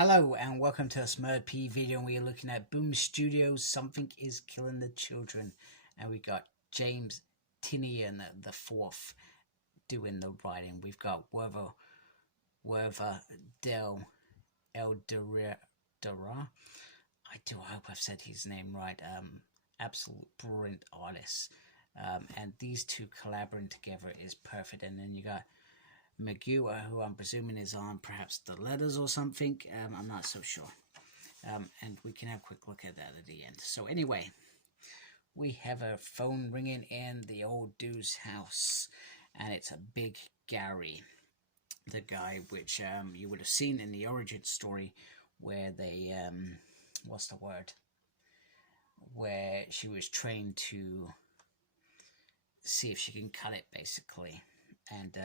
Hello and welcome to a Smurd P video, and we are looking at Boom Studios' Something is Killing the Children, and we got James Tynion the fourth doing the writing. We've got Werther Del Eldera. I hope I've said his name right. Absolute brilliant artist. And these two collaborating together is perfect. And then you got Magua, who I'm presuming is on perhaps the letters or something. I'm not so sure. And we can have a quick look at that at the end. So anyway, we have a phone ringing in the old dude's house, and it's a Big Gary, the guy which you would have seen in the origin story where they, what's the word? Where she was trained to see if she can cut it, basically. And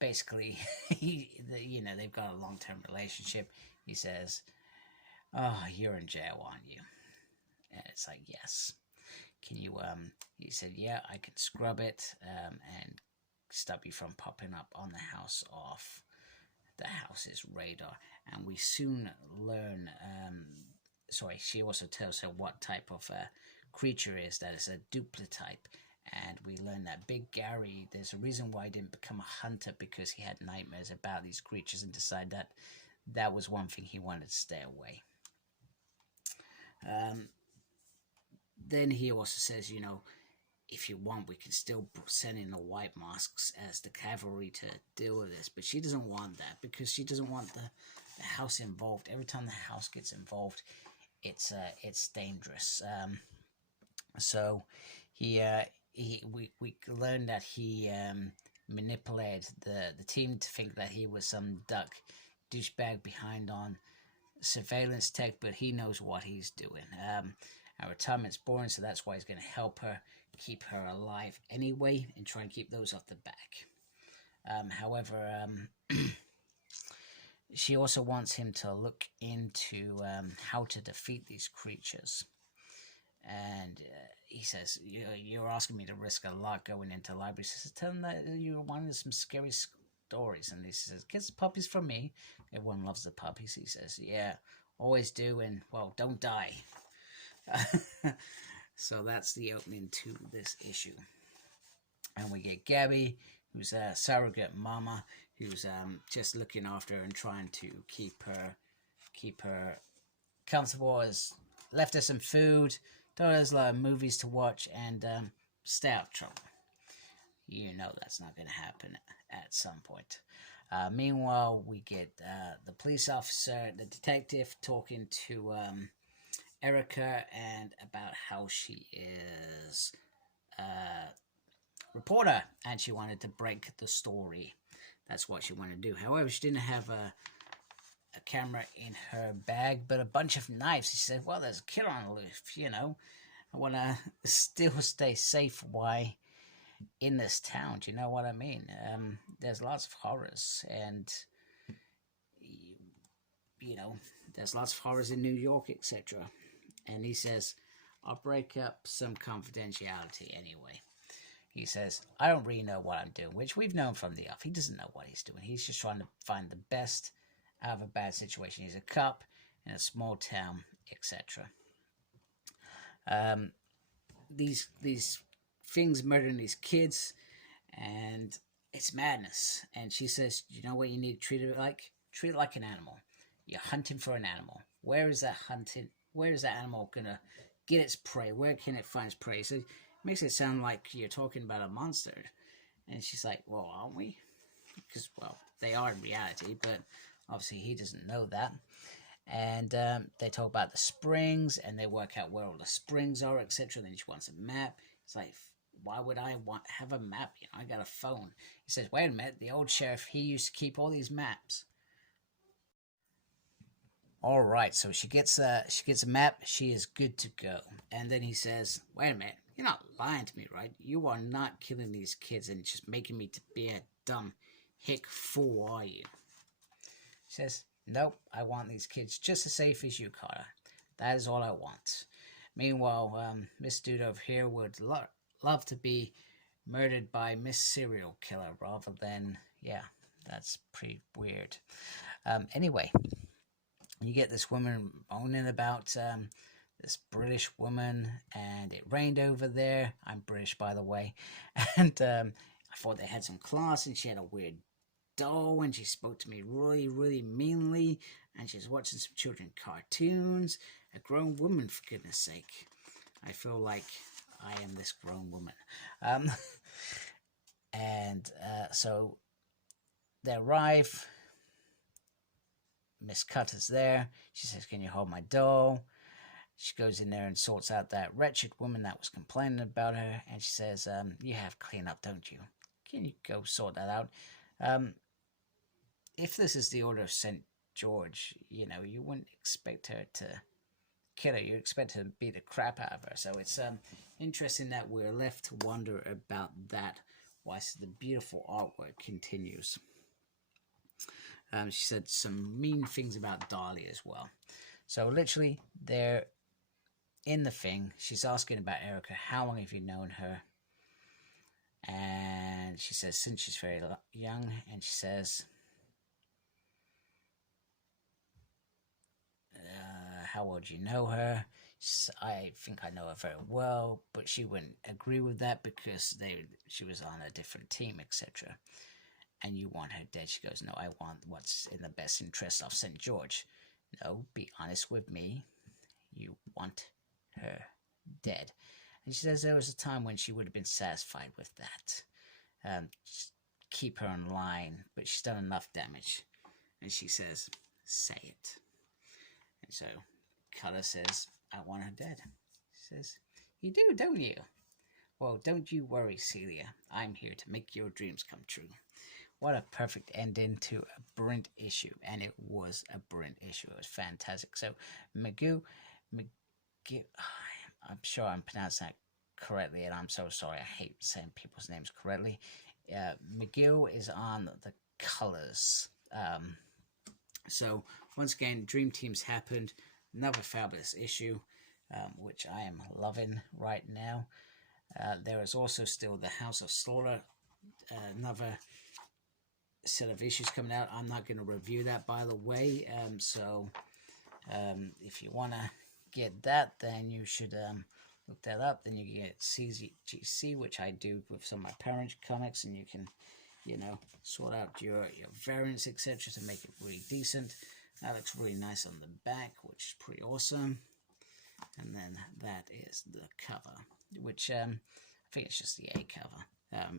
basically, they've got a long-term relationship. He says, "Oh, you're in jail, aren't you?" And it's like, "Yes." Can you? He said, "Yeah, I can scrub it and stop you from popping up on the house's radar." And we soon learn. She also tells her what type of creature is that. It's a duplotype. And we learn that Big Gary, there's a reason why he didn't become a hunter, because he had nightmares about these creatures and decided that that was one thing he wanted to stay away. Then he also says, if you want, we can still send in the white masks as the cavalry to deal with this. But she doesn't want that, because she doesn't want the house involved. Every time the house gets involved, it's dangerous. So we learned that he manipulated the team to think that he was some duck douchebag behind on surveillance tech, but he knows what he's doing. Our retirement's boring, so that's why he's going to help her keep her alive anyway and try and keep those off the back. However, she also wants him to look into how to defeat these creatures. And he says, "You're asking me to risk a lot going into libraries." He says, "Tell them that you're wanting some scary stories." And he says, "Get the puppies from me." Everyone loves the puppies. He says, "Yeah, always do, and well, don't die." So that's the opening to this issue. And we get Gabby, who's a surrogate mama, who's just looking after her and trying to keep her comfortable. Has left her some food, told us a lot of movies to watch, and stay out of trouble. That's not going to happen at some point. Meanwhile, we get the police officer, the detective, talking to Erica and about how she is a reporter and she wanted to break the story. That's what she wanted to do. However, she didn't have a camera in her bag, but a bunch of knives. She said, "Well, there's a killer on the loose, I want to still stay safe while in this town." Do you know what I mean? There's lots of horrors, and there's lots of horrors in New York, etc. And he says, "I'll break up some confidentiality anyway." He says, "I don't really know what I'm doing," which we've known from the off. He doesn't know what he's doing. He's just trying to find the best out of a bad situation. He's a cop in a small town, etc. These things murdering these kids, and it's madness. And she says, "You know what you need to treat it like? Treat it like an animal. You're hunting for an animal. Where is that animal gonna get its prey? Where can it find its prey?" So it makes it sound like you're talking about a monster. And she's like, "Well, aren't we?" Because, well, they are in reality, but obviously he doesn't know that. And they talk about the springs, and they work out where all the springs are, etc. Then she wants a map. It's like, why would I have a map? I got a phone. He says, "Wait a minute, the old sheriff, he used to keep all these maps." All right, so she gets a map. She is good to go. And then he says, "Wait a minute, you're not lying to me, right? You are not killing these kids and just making me to be a dumb hick fool, are you?" She says, "Nope, I want these kids just as safe as you, Carter. That is all I want." Meanwhile, Miss Dude over here would love to be murdered by Miss Serial Killer rather than, That's pretty weird. Anyway, you get this woman moaning about this British woman, and it rained over there. I'm British, by the way. And I thought they had some class, and she had a weird doll, and she spoke to me really, really meanly, and she's watching some children cartoons. A grown woman, for goodness sake. I feel like I am this grown woman. So they arrive. Miss Cutter's there. She says, "Can you hold my doll?" She goes in there and sorts out that wretched woman that was complaining about her, and she says, "You have cleanup, don't you? Can you go sort that out?" If this is the Order of St. George, you know, you wouldn't expect her to kill her. You expect her to beat the crap out of her. So it's interesting that we're left to wonder about that whilst the beautiful artwork continues. She said some mean things about Dali as well. So literally, they're in the thing. She's asking about Erica. How long have you known her? And she says, since she's very young. And she says, how well do you know her? I think I know her very well, but she wouldn't agree with that because she was on a different team, etc. And you want her dead. She goes, no, I want what's in the best interest of St. George. No, be honest with me. You want her dead. And she says there was a time when she would have been satisfied with that. Just keep her in line, but she's done enough damage. And she says, say it. And so Cutter says, I want her dead. She says, you do, don't you? Well, don't you worry, Celia. I'm here to make your dreams come true. What a perfect ending to a Brent issue. And it was a Brent issue. It was fantastic. So McGill, I'm sure I'm pronouncing that correctly, and I'm so sorry. I hate saying people's names correctly. McGill is on the colors. So once again, Dream Teams happened. Another fabulous issue, which I am loving right now. There is also still the House of Slaughter, another set of issues coming out. I'm not going to review that, by the way. If you want to get that, then you should look that up. Then you get CGC, which I do with some of my parent comics, and you can, you know, sort out your variants, etc., to make it really decent. That looks really nice on the back, which is pretty awesome. And then that is the cover, which I think it's just the A cover.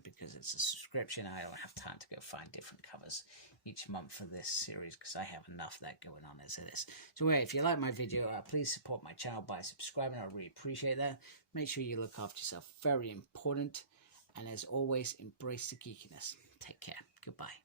Because it's a subscription, I don't have time to go find different covers each month for this series because I have enough of that going on as it is. So anyway, if you like my video, please support my channel by subscribing. I really appreciate that. Make sure you look after yourself. Very important. And as always, embrace the geekiness. Take care. Goodbye.